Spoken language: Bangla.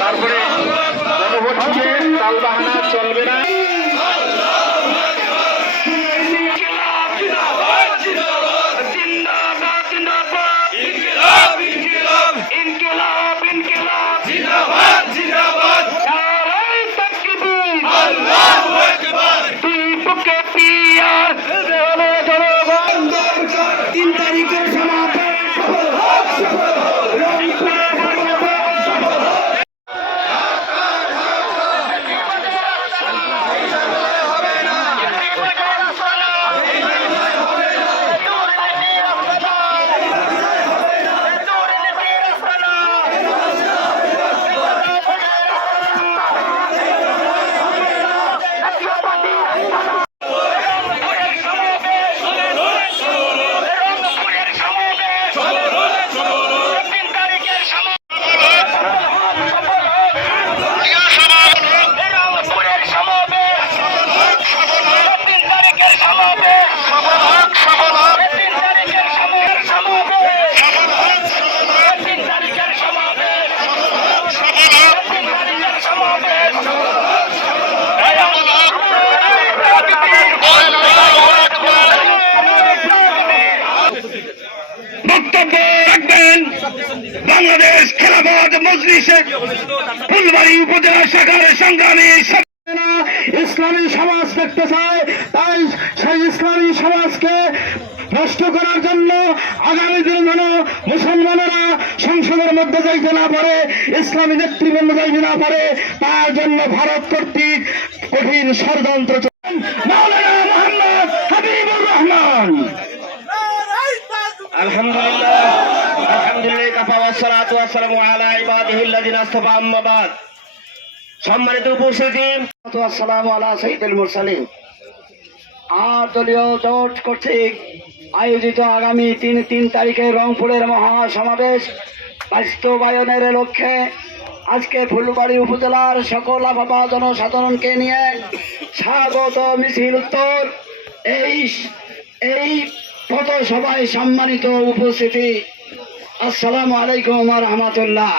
তারপরে গণভোটকে তালবাহানা বাংলাদেশ খেলাফত মজলিসের ফুলবাড়ি উপজেলা শাখার সংগ্রামী ইসলামী সমাজ দেখতে চায়, তাই সেই ইসলামী সমাজকে নষ্ট করার জন্য আগামী দিন যেন মুসলমানেরা সংসদের মধ্যে যাইতে না পারে ইসলামী নেতৃবৃন্দ যাইতে না পারে তার জন্য ভারত কর্তৃক কঠিন ষড়যন্ত্র রহমান। আলহামদুলিল্লাহ আলহামদুলিল্লাহ, কাফা ওয়াসসালাতু ওয়াসসালামু আলা ইবাদিহিল্লাযিনা ইসতাফা আম্মা বাদ সম্মানিত উপস্থিতি। আসসালামু আর দলীয় জোট কর্তৃক আয়োজিত আগামী তিন তিন তারিখে রংপুরের মহা সমাবেশ বাস্তবায়নের লক্ষ্যে আজকে ফুলবাড়ি উপজেলার সকল আবাবা জনসাধারণকে নিয়ে স্বাগত মিছিল উত্তর। এই এই পথসভায় সম্মানিত উপস্থিতি। আসসালামু আলাইকুম রহমতুল্লাহ।